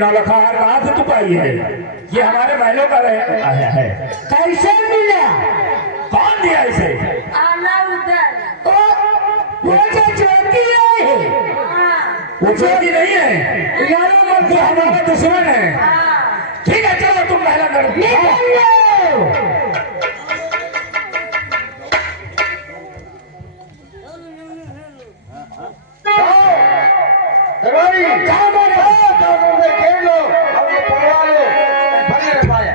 नौलखा कहाँ से तू पाई है? ये हमारे महलों का है। कैसे मिला? कौन दिया इसे? आला उधर। वो जो ज्योति है, वो ज्योति नहीं है, यारो वो हमारा दुश्मन है। हाँ। ठीक है चलो तुम महला लड़ो। दरबारी कहाँ बोले हो? तो तुम खेल लो और ये पकड़ा लो, बने रह पाया।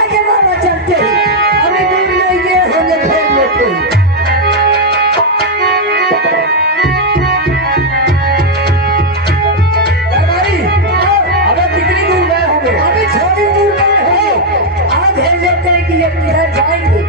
आगे मामा चलते हैं, अभी दूर नहीं गए होंगे खेल लेते हैं। दरबारी अबे कितनी दूर गए होंगे? अभी थोड़ी दूर गए हो, आप भेज देते हैं कि ये किधर जाएंगे।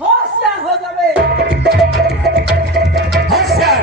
होशियार हो जावे होशियार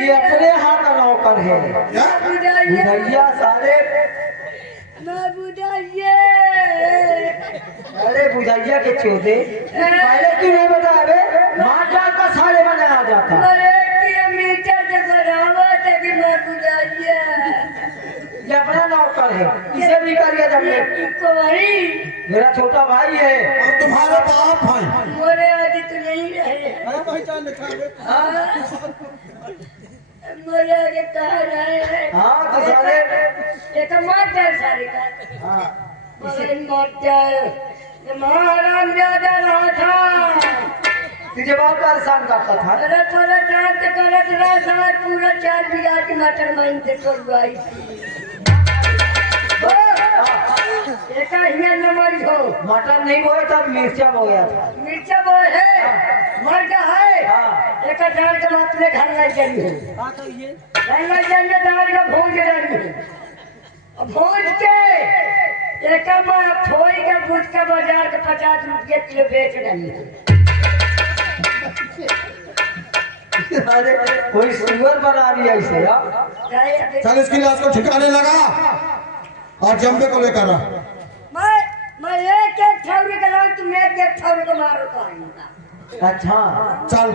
ये अपने हाथ का नौकर है बुझैया सारे अरे बुझैया के चौधे पहले क्यों नहीं बताए मार डाल का सारे बनाया जाता ये अपना नौकर है इसे भी करिए जब मेरा छोटा भाई है और तुम्हारे बाप हैं मोरे आगे तो नहीं रहे पहचान मोरे आगे कहा रहे हाँ तो सारे ये तो मर जाए सारे का हाँ मोरे मर जाए महाराम ज्यादा रहा था तुझे बहुत परेशान करता था अरे थोड़ा चांद करत रहा साथ पूरा 4 बीघा की मटर माइन से करवाई एक हिया नंबर हो मटन नहीं बोए तब मिर्चा बोया था मिर्चा बोए है मर का है हाँ। एक दाल के अपने घर लाई चली हो हाँ तो ये घर लाई जाएंगे दाल का भोज डाली हो भोज के एक फोई के भूज के बाजार के 50 रुपये किलो बेच डाली अरे कोई सुअर बना रही है इसे चल इसकी लाश को ठिकाने लगा और जम्बे को लेकर आ मैं एक ठौरी के लाऊं तुम एक ठौरी को मारो तो आऊंगा अच्छा चल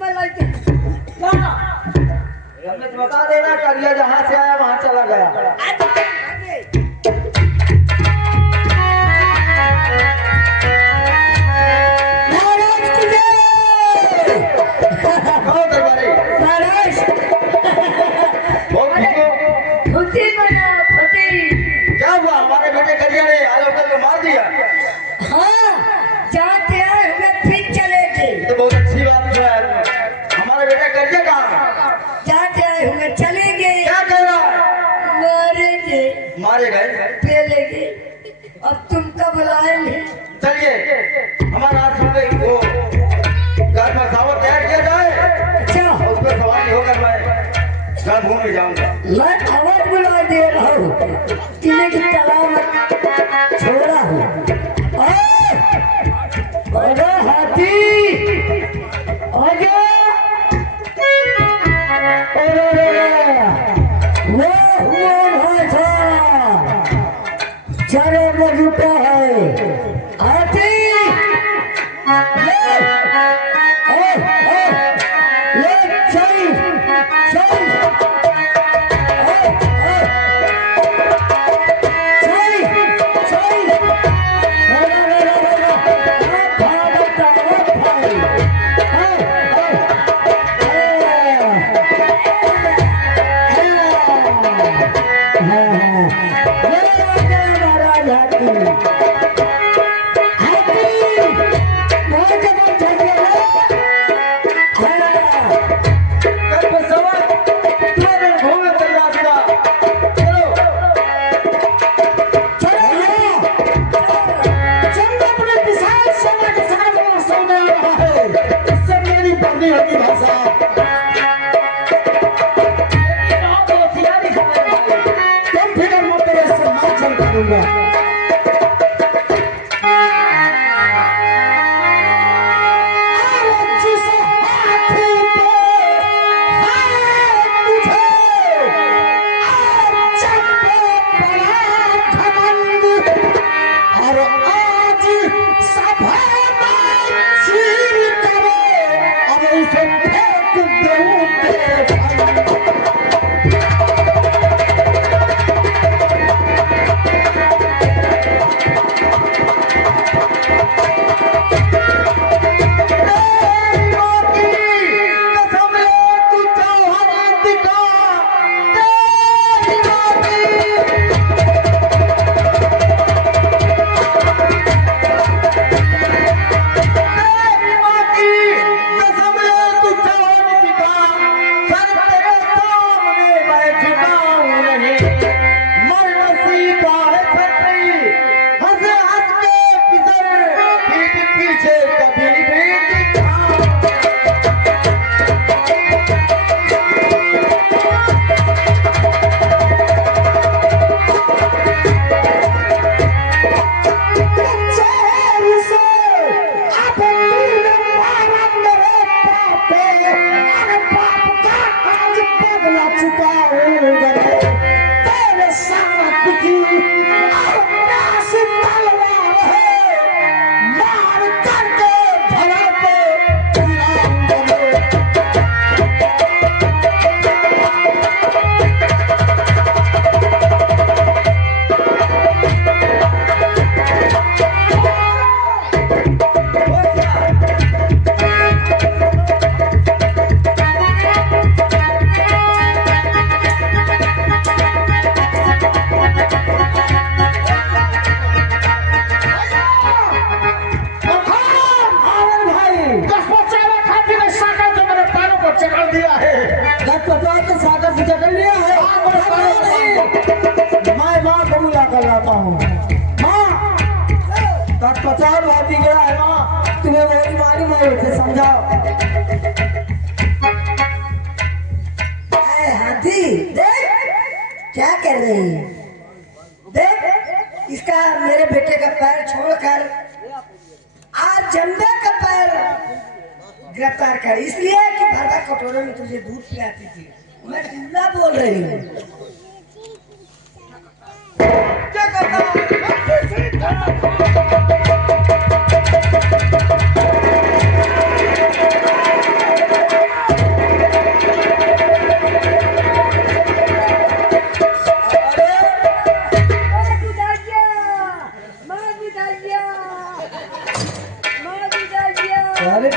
मैं लाइक हमें तो बता देना करिया जहाँ से आया वहाँ चला गया क्या हुआ हमारे बेटे करिया ने आलोकल को मार दिया तो बहुत अच्छी बात है हमारे बेटा करिया कहाँ चलेंगे क्या कह रहा है मारेंगे मारे गए पेलेंगे अब तुम कब लाएंगे चलिए हमारा आज सुबह वो घर में सावत तैयार किया जाए अच्छा उस पर सवारी होकर मैं मैं घूमने जाऊंगा। मैं खबर बुला दे रहा हूँ किले की तालाब में छोड़ा हूँ। अरे हाथी आजा। वो भाषा चरे में जुटा है हाथी। क्या कर रही है? देख इसका मेरे बेटे का पैर छोड़कर आज जंबे का पैर गिरफ्तार कर, इसलिए कि भरवा कटोरे में तुझे दूध पिलाती थी। मैं दूल्हा बोल रही हूँ। क्या करता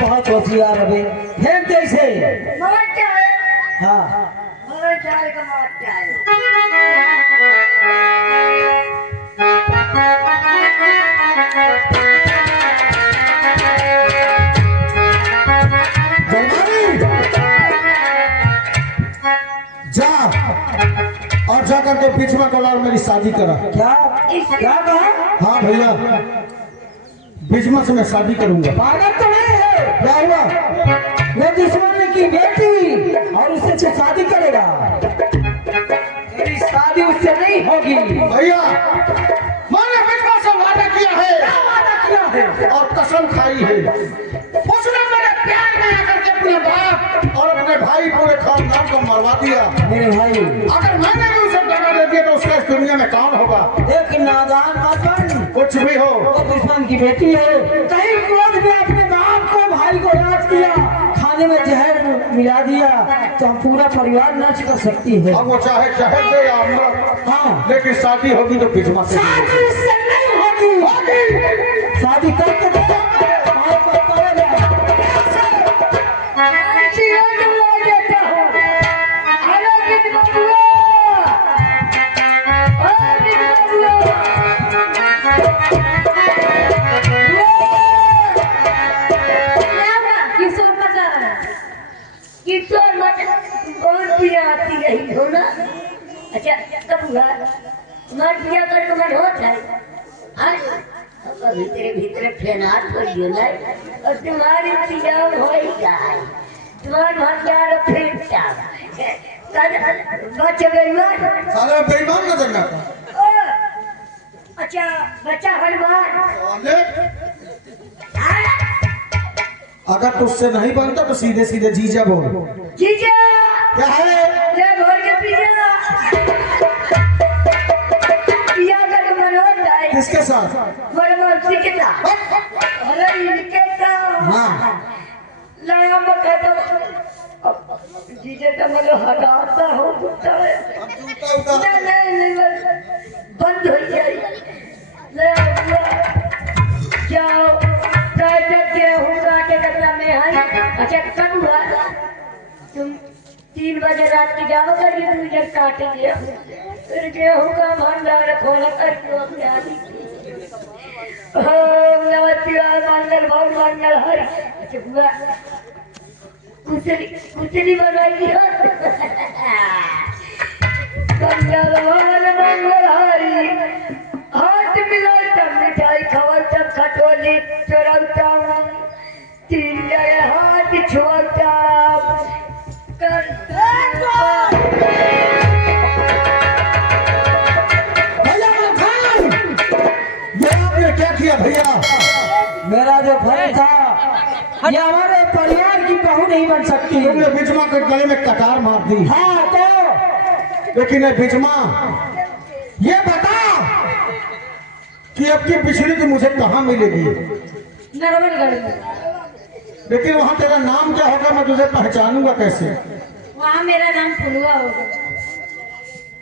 बहुत होशियार अभी फेंक दे इसे। मगर क्या है? हाँ मगर जाने का मत क्या है? जा और जाकर के पिछवा कलार मेरी शादी करा। क्या क्या कहा? हाँ भैया बिजमा से मैं शादी करूंगा। पागल तो नहीं है? क्या हुआ? वो दुश्मन की बेटी और उससे जो शादी करेगा, मेरी शादी उससे नहीं होगी। भैया मैंने बिजमा से वादा किया है, वादा किया है और कसम खाई है, उसने मेरे प्यार में आकर के अपने बाप और अपने भाई पूरे खानदान को मरवा दिया। मेरे भाई, अगर मैंने भी उसे दगा दे दिया तो उसका इस दुनिया में कौन होगा? एक नादान मत बन, कुछ भी हो, वो दुश्मन की बेटी है। कहीं क्रोध में अपने बाप को भाई को याद किया, खाने में जहर मिला दिया तो हम पूरा परिवार नष्ट कर सकती है। अब वो चाहे शहर दे या अमृत, हाँ, लेकिन शादी होगी तो बिजमा से शादी उससे नहीं होगी। शादी करके देखो, और कोई करेगा। अच्छा तब हुआ तुम्हारे पिया कर तुम्हारे होता है भीतरे भीतरे फेनात पड़ी ना और तुम्हारी पिया हो ही जाए तुम्हारे भंडार फिर बच्चे बेईमान साले बेईमान नजर ना अच्छा बच्चा हलवान अगर तुझसे नहीं बनता तो सीधे सीधे जीजा बोल। जीजा क्या है? ले घर के पिया पिया का तो मन होता है किसके साथ? मरमर्सी के साथ अरे इनके साथ हाँ। लाम का तो जीजे तो मुझे हटाता हो कुत्ता है अब जूता उतार। नहीं बस बंद हो जाए ले जाओ कैसे गेहूं काटे का समय है। अच्छा कब हुआ तुम 3 बजे रात की जाओ करिए तुम इधर काटे गेहूं फिर गेहूं का भंडार खोला करके ओम नमः शिवाय मंगल भव मंगल हरि। अच्छा हुआ कुचली बनाई हो मंगल भवन मंगल हरि हाथ मिलाओ तब मिठाई खाओ तब खटोली चोरौता 3 जगह हाथ छुआता आपने क्या किया भैया? मेरा जो भाई था ये हमारे परिवार की बहू नहीं बन सकती। तुमने बिजमा के गले में कटार मार दी। हाँ तो लेकिन ये बिजमा ये बता कि अब की बिछड़ी तो मुझे कहाँ मिलेगी? नरवलगढ़ में। लेकिन वहाँ तेरा नाम क्या होगा? मैं तुझे पहचानूंगा कैसे? वहाँ मेरा नाम फुलुआ होगा।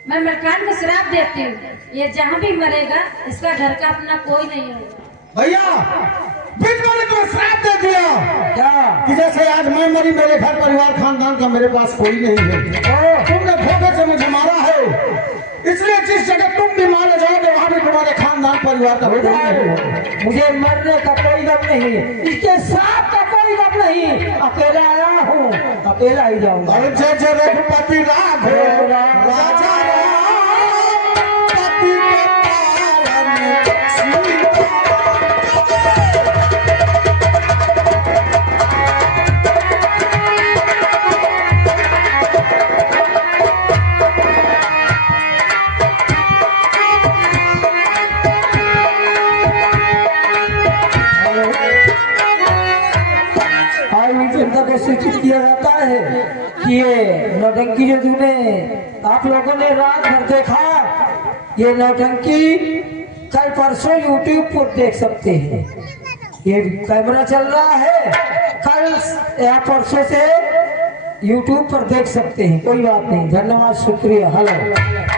मैं मकान को श्राप देती हूँ, ये जहाँ भी मरेगा इसका घर का अपना कोई नहीं होगा। भैया बिजमा ने तुम्हें श्राप दे दिया क्या? कि जैसे आज मैं मरी मेरे घर परिवार खानदान का मेरे पास कोई नहीं है। तुमने धोखे से मुझे मारा है, इसलिए जिस जगह तुम भी मारे जाओगे वहाँ भी तुम्हारे खानदान परिवार का कोई नहीं है। मुझे मरने का कोई गम नहीं, इसके साथ का कोई गम नहीं। अकेला आया हूँ, अकेला ही जाऊंगा। अरे जय जय रघुपति राघव राजा राम, पति के पावन सीता। जनता को सूचित किया जाता है कि ये नौटंकी जो तूने आप लोगों ने रात भर देखा, ये नौटंकी कल परसों यूट्यूब पर देख सकते हैं। ये कैमरा चल रहा है, कल या परसों से यूट्यूब पर देख सकते हैं। कोई बात नहीं, धन्यवाद, शुक्रिया। हेलो।